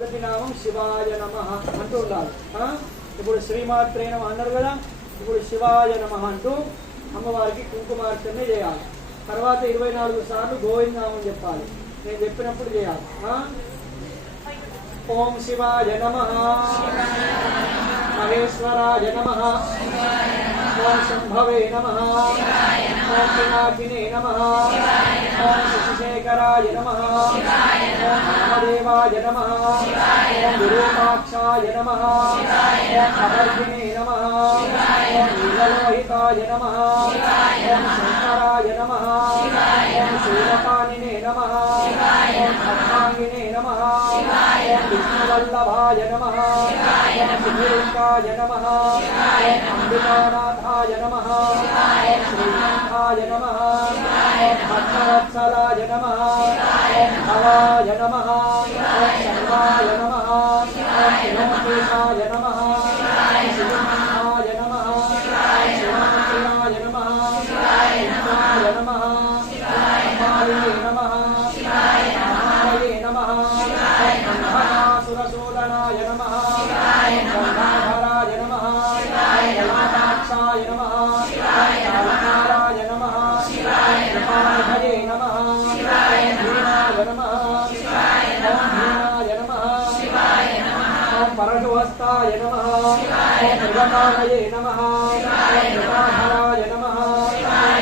మొదటి నామం శివాయ నమః అంటూ ఉండాలి. ఇప్పుడు శ్రీమాత్రే నమః అన్నారు కదా, ఇప్పుడు శివాయ నమః అంటూ అమ్మవారికి కుంకుమార్చన చేయాలి. తర్వాత 24 సార్లు గోవిందనామం చెప్పాలి. నేను చెప్పినప్పుడు చేయాలి. ఓం శివాయ నమః, మహేశ్వరాయ నమః, ఓం శంభవే నమః, ఓం పినాకినే నమః, ఓం శశిశేఖరాయ నమః, ఓం రామదేవాయ నమః, ఓం విరూపాక్షాయ నమః, ఓం అవర్ధినే నమః, ఓం నీలలోహితాయ నమః, ఓం శంకరాయ నమః, ఓం శూలపాణినే నమః, ఓం పద్మాంగినే నమః, ఓం విష్ణువల్లభాయ నమః, ఓం సుధీర్ఘాయ నమః, ఓం అంబికానాథాయ నమః, ఓం శ్రీకంఠాయ నమః, ఓం భక్తవత్సలాయ నమః, ఓం భవాయ నమః, ఓం శర్వాయ నమః, ఓం శివకేశాయ నమః, ఓం శివకంఠాయ నమః, ఓం శివమంత్రియాయ నమః, ఇంద్రాయ నమః, అమ్మాయే నమః, అమ్మాయే నమః, ఓం కంధకాసురశూదనాయ నమః, ఓం గంగాధరాయ నమః, ఓం జలాటాక్షాయ నమః, ఓం కాళకారాయ నమః, కృపానిధయే నమః, ఓం భీమాయ నమః, ఓం భీమాయ నమః, ఓం పరశుహస్తాయ నమః, ఓం మృగకాలయే నమః, ఓం మృగాధరాయ నమః,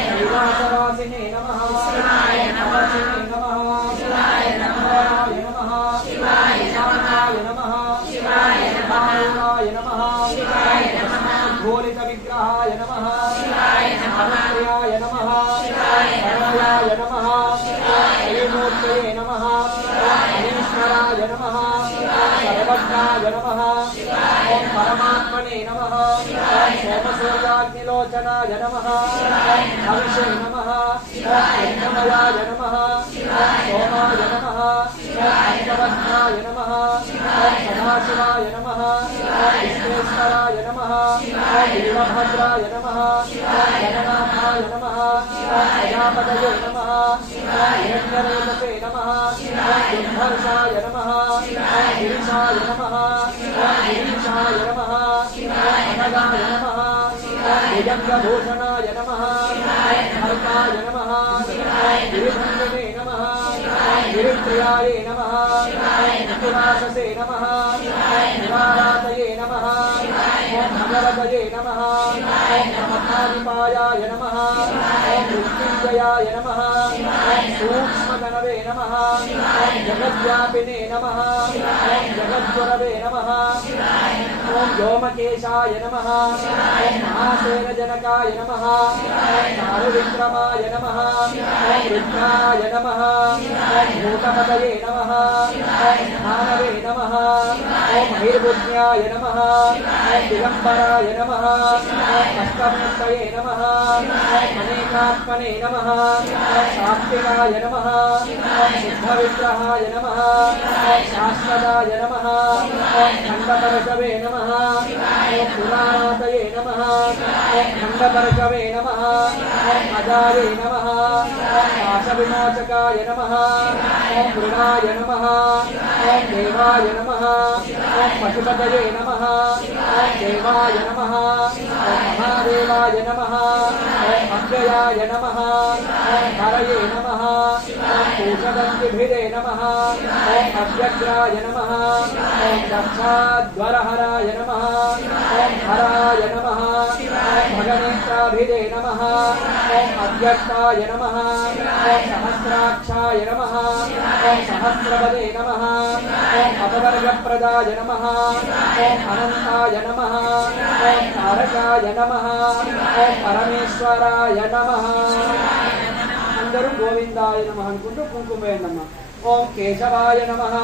శ్రీవాసవాసినే నమః, నమః నమః, నమః నమః, ఈశానాయ నమః, శివాయ నమః, ఘోరిత విగ్రహాయ నమః, అనుప్రియాయ నమః, శరణయాయ నమః, శ్రీమూర్తయే నమః, ఈశ్వరాయ నమః, సర్వజ్ఞాయ నమః, ఓం పరమాత్మనే నమః, ఓం సోమసూర్యాగ్నిలోచనాయ నమః, హవిషే నమః, ఓం యజ్ఞమయాయ నమః, ఓం సోమాయ నమః, ఓం పంచవత్నాయ నమః, ఓం సదాశివాయ నమః, ఓం విశ్వేశ్వరాయ నమః, ఓం వీరభద్రాయ నమః, ఓం జగన్నాథాయ నమః, ఓం ప్రజాపతయే నమః, ఓం హిరణ్యరేతసే నమః, ఓం దుర్ధర్షాయ నమః, ఓం గిరిశాయ నమః, ఓం గిరీశాయ నమః, ఓం అనగాయ నమః, ఓం భుజంగభూషణాయ నమః, ఓం హర్కాయ నమః, ఓం గిరిధన్యనే నమః, ఓం గిరిప్రియాయే నమః, ఓం నివాససే నమః, ఓం నివారాతయే నమః, ఓం భగవతయే నమః, ఓం మహాధిపాయాయ నమః, ఓం మృత్యుంజయాయ నమః, ఓం సూక్ష్మగణవే నమః, ఓం జగద్వ్యాపినే నమః, ఓం జగద్గురవే నమః, ఓం వ్యోమకేశాయ నమః, ఓం మహాసేనజనకాయ నమః, ఓం చారువిక్రమాయ నమః, ఓం రుద్రాయ నమః, ఓం భూతపతయే నమః, ఓం స్థానవే నమః, ఓం మహిర్బుద్ధ్యాయ నమః, ఓం దిగంబరాయ నమః, ఓం అష్టమూర్తయే నమః, ఓం అనేకాత్మనే నమః, ఓం సాత్వికాయ నమః, ఓం శుద్ధవిగ్రహాయ నమః, ఓం శాశ్వతాయ నమః, ఓం ఖండపరశవే నమః, ఓం పురాణాతయే నమః, ఓం ఖండపరశవే నమః, ఓం అజాయే నమః, ఓం పాశవిమోచకాయ నమః, ఓం మృగాయ నమః, ఓం దేవాయ నమః, ఓం పశుపతయే నమః, ఓం దేవాయ నమః, ఓం మహాదేవాయ నమః, ఓం అవ్యయాయ నమః, ఓం హరయే నమః, ఓం పూషదంతిభిరే నమః, ఓం అవ్యగ్రాయ నమః, ఓం దక్షాధ్వరహరాయ నమః, ఓం హరాయ నమః, ఓం భగనేత్రాభిరే నమః, ఓం అవ్యక్తాయ నమః, ఓం సహస్రాక్షాయ నమః, ఓం సహస్రపదే నమః, ఓం అపవర్గప్రదాయ నమః, ఓం అనంతాయ నమః, ఓం తారకాయ నమః, ఓం పరమేశ్వరాయ నమః. అందరూ గోవిందాయ నమః అనుకుంటూ కుంకుమ వేయండమ్మా. ఓం కేశవాయ నమః.